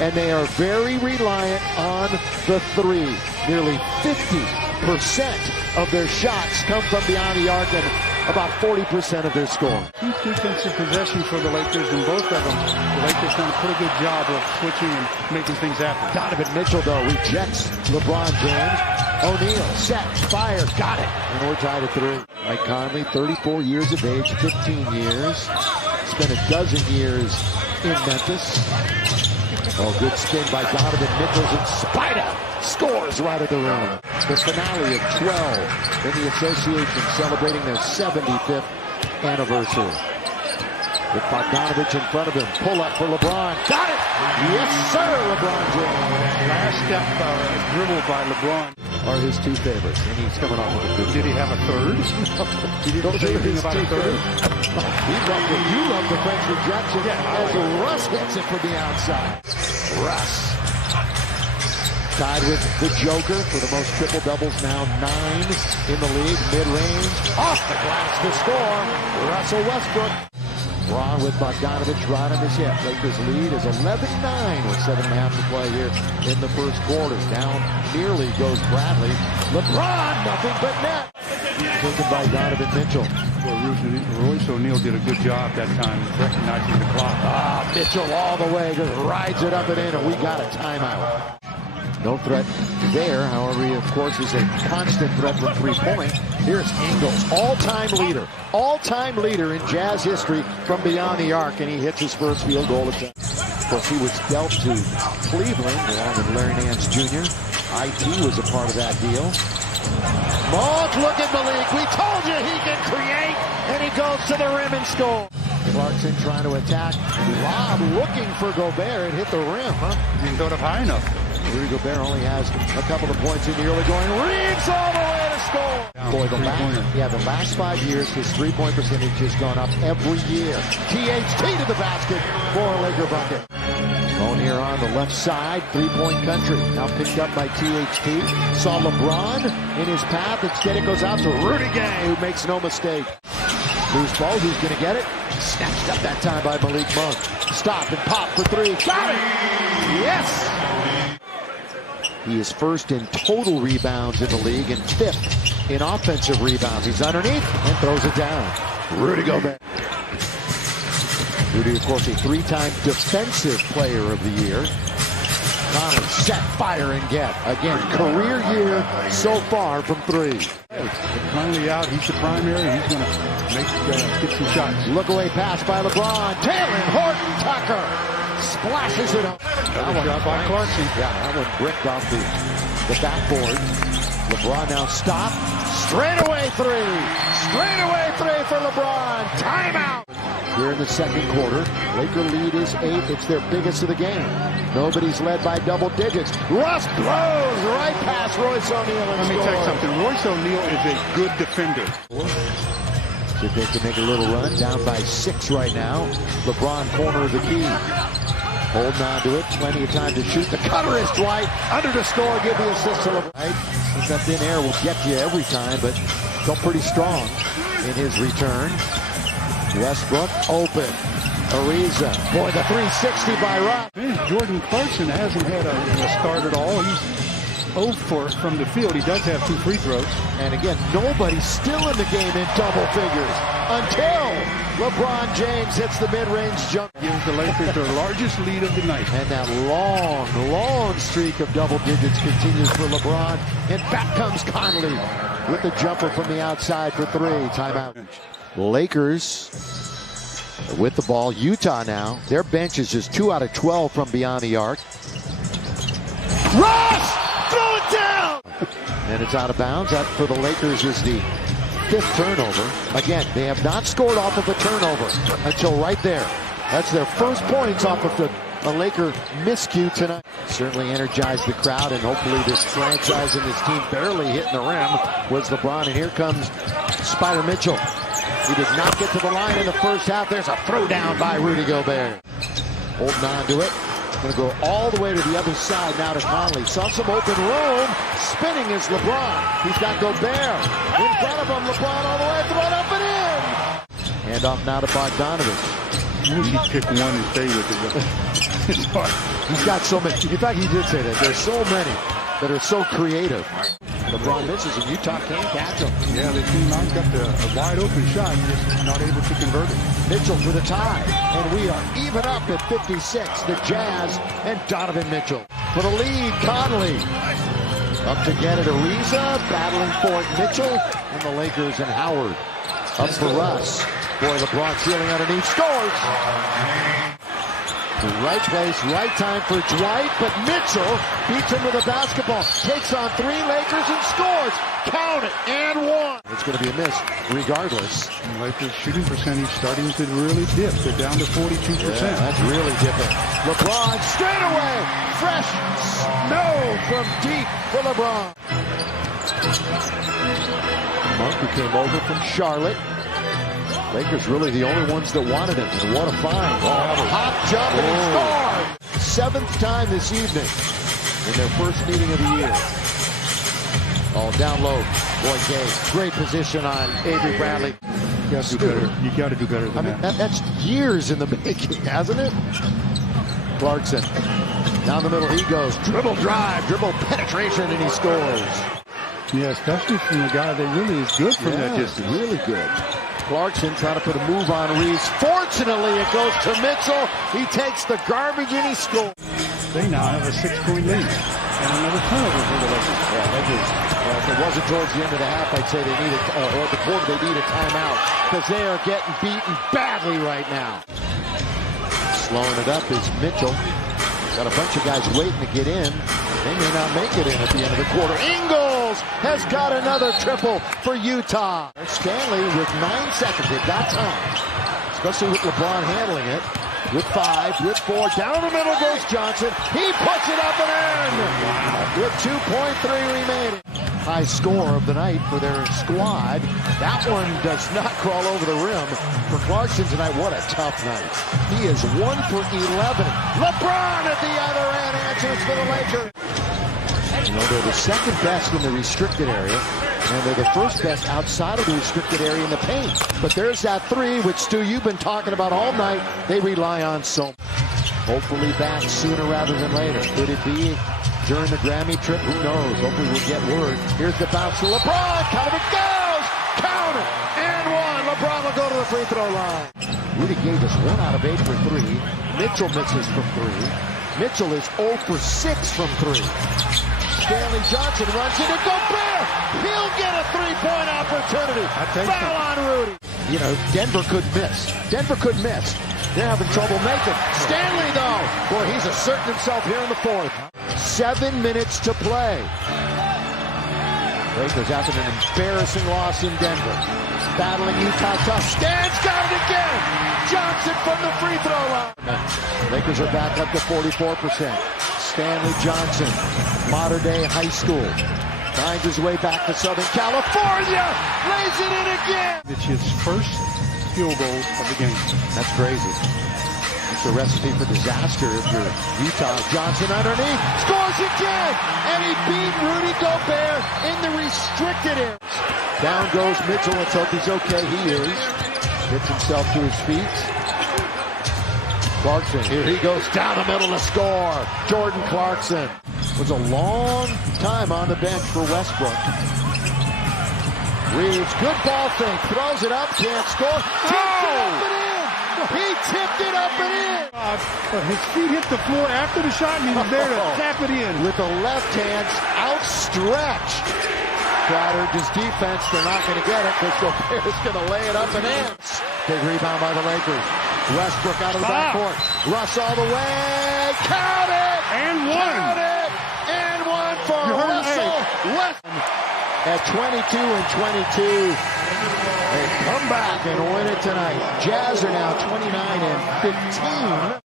and they are very reliant on the three. Nearly 50% of their shots come from beyond the arc, and about 40% of their score. Huge defensive possession for the Lakers, and both of them, the Lakers done a pretty good job of switching and making things happen. Donovan Mitchell, though, rejects LeBron James. O'Neal, set, fire, got it. And we're tied at 3. Mike Conley, 34 years of age, 15 years. Spent a dozen years in Memphis. Oh, good spin by Donovan Mitchell, and Spida scores right at the rim. The finale of 12 in the association, celebrating their 75th anniversary. With Bogdanovich in front of him, pull up for LeBron. Got it! Yes, sir, LeBron James. Last step dribble by LeBron. Are his two favorites, and he's coming off with a good. Did he have a third? He didn't say anything about a third. You love the French rejection as Russ hits it from the outside. Russ. Tied with the Joker for the most triple-doubles, now 9 in the league. Mid-range, off the glass to score. Russell Westbrook. Braun with Bogdanovich right on his hip. Lakers lead is 11-9 with 7.5 to play here in the first quarter. Down nearly goes Bradley. LeBron, nothing but net. Taken by Donovan Mitchell. Well, Royce O'Neal did a good job that time recognizing the clock. Mitchell all the way, just rides it up and in, and we got a timeout. No threat there. However, he, of course, is a constant threat from three-point. Here's Ingles, all-time leader in Jazz history from beyond the arc, and he hits his first field goal attempt. Of course, he was dealt to Cleveland along with Larry Nance Jr. IT was a part of that deal. Look at Malik. We told you he can create, and he goes to the rim and scores. Clarkson trying to attack. Lob looking for Gobert. It hit the rim, huh? He didn't go up high enough. Rudy Gobert only has a couple of points in the early going. Reeves all the way to score. Boy, the last 5 years, his three-point percentage has gone up every year. THT to the basket for a Laker bucket. Bone here on the left side, three-point country. Now picked up by THT. Saw LeBron in his path. Instead it goes out to Rudy Gay, who makes no mistake. Loose ball, who's going to get it? Snatched up that time by Malik Monk. Stop and pop for 3. Got it! Yes! He is first in total rebounds in the league and 5th in offensive rebounds. He's underneath and throws it down. Rudy Gobert. Rudy, of course, a 3-time defensive player of the year. Conley, set, fire, and get. Again, career year so far from 3. Conley out, he's the primary, he's going to get some shots. Look away pass by LeBron. Taylor Horton Tucker splashes it up. That one shot by Clarkson. Yeah, that one bricked off the backboard. LeBron now stop. Straightaway 3. Straightaway 3 for LeBron. Timeout. Here in the second quarter, Laker lead is 8. It's their biggest of the game. Nobody's led by double digits. Russ blows right past Royce O'Neal. Let me tell you something. Royce O'Neal is a good defender. See if they can make a little run. Down by 6 right now. LeBron corner of the key. Holding on to it. Plenty of time to shoot. The cutter is Dwight. Under the score. Give the assist to LeBron. Right? That thin air will get you every time, but still pretty strong in his return. Westbrook open. Ariza. Boy, the 360 by Rock. Jordan Clarkson hasn't had a start at all. He's 0 from the field. He does have 2 free throws. And again, nobody's still in the game in double figures until LeBron James hits the mid-range jump. Gives the Lakers their largest lead of the night. And that long streak of double digits continues for LeBron. And back comes Conley with the jumper from the outside for 3. Timeout. Lakers with the ball. Utah now. Their bench is just 2 out of 12 from beyond the arc. Russ! Throw it down! And it's out of bounds. That for the Lakers is the 5th turnover. Again, they have not scored off of a turnover until right there. That's their first points off of a Laker miscue tonight. Certainly energized the crowd, and hopefully this franchise and this team barely hitting the rim was LeBron. And here comes Spider Mitchell. He did not get to the line in the first half. There's a throwdown by Rudy Gobert. Holding on to it. Going to go all the way to the other side now to Conley. Saw some open room. Spinning is LeBron. He's got Gobert. In front of him, LeBron all the way. Throw it up and in. Handoff now to Bogdanovich. You pick one and stay with it. It's hard. He's got so many. In fact, he did say that. There's so many that are so creative. LeBron misses, and Utah can't catch him. Yeah, the team out got a wide open shot, just not able to convert it. Mitchell for the tie, and we are even up at 56. The Jazz and Donovan Mitchell. For the lead, Conley. Up to get it, Ariza, battling for it, Mitchell, and the Lakers and Howard. Up for Russ. Boy, LeBron feeling underneath, scores! The right place, right time for Dwight, but Mitchell beats him with a basketball. Takes on three Lakers and scores. Count it, and one. It's going to be a miss, regardless. And Lakers shooting percentage starting to really dip. They're down to 42%. Yeah, that's really dipping. LeBron straight away. Fresh snow from deep for LeBron. Monk, who came over from Charlotte. Lakers really the only ones that wanted him. And what a find. Hop jump and he scored. Seventh time this evening in their first meeting of the year. All down low. Boy, Gay. Great position on Avery Bradley. You got to do better. You got to do better than that. That's years in the making, hasn't it? Clarkson. Down the middle he goes. Dribble drive, dribble penetration, and he scores. Yeah, especially from a guy that really is good from that distance. Really good. Clarkson trying to put a move on Reeves. Fortunately, it goes to Mitchell. He takes the garbage and he scores. They now have a 6-point lead and another turnover for the Lakers. Yeah, they do. Well, if it wasn't towards the end of the half, I'd say they need or the quarter, they need a timeout because they are getting beaten badly right now. Slowing it up is Mitchell. Got a bunch of guys waiting to get in. They may not make it in at the end of the quarter. Ingles has got another triple for Utah. Stanley with 9 seconds. They've got time, especially with LeBron handling it. With 5, with 4, down the middle goes Johnson. He puts it up and in with 2.3 remaining. High score of the night for their squad. That one does not crawl over the rim for Clarkson tonight. What a tough night. He is 1 for 11. LeBron at the other end answers for the Lakers. You know, they're the second best in the restricted area, and they're the first best outside of the restricted area in the paint. But there's that three, which, Stu, you've been talking about all night. They rely on so much. Hopefully back sooner rather than later. Could it be during the Grammy trip? Who knows? Hopefully we'll get word. Here's the bounce to LeBron. Count it goes! Count it! And one. LeBron will go to the free throw line. Rudy gave us 1 out of 8 for 3. Mitchell misses from 3. Mitchell is 0 for 6 from 3. Stanley Johnson runs into Gobert. He'll get a 3-point opportunity. Foul on Rudy. You know, Denver could miss. Denver could miss. They're having trouble making. Stanley, though. Boy, he's asserting himself here in the fourth. 7 minutes to play. Lakers after an embarrassing loss in Denver. Battling Utah tough. Stan's got it again. Johnson from the free throw line. Lakers are back up to 44%. Stanley Johnson, modern day high school. Finds his way back to Southern California. Lays it in again. It's his first field goal of the game. That's crazy. It's a recipe for disaster if you're Utah. Johnson underneath. Scores again. And he beat Rudy Gobert in the restricted area. Down goes Mitchell. Let's hope he's okay. He is. Gets himself to his feet. Clarkson, here he goes down the middle to score. Jordan Clarkson. Was a long time on the bench for Westbrook. Reeves, good ball fake, throws it up, can't score. Tipped it up and in. He tipped it up and in. But his feet hit the floor after the shot, and he was there to tap it in. With the left hand outstretched. Crowder, his defense, they're not going to get it because Gobert's going to lay it up and in. Big rebound by the Lakers. Westbrook out of the backcourt. Russ all the way. Count it! And one. Count it! And one for Russell Westbrook. At 22 and 22. They come back and win it tonight. Jazz are now 29 and 15.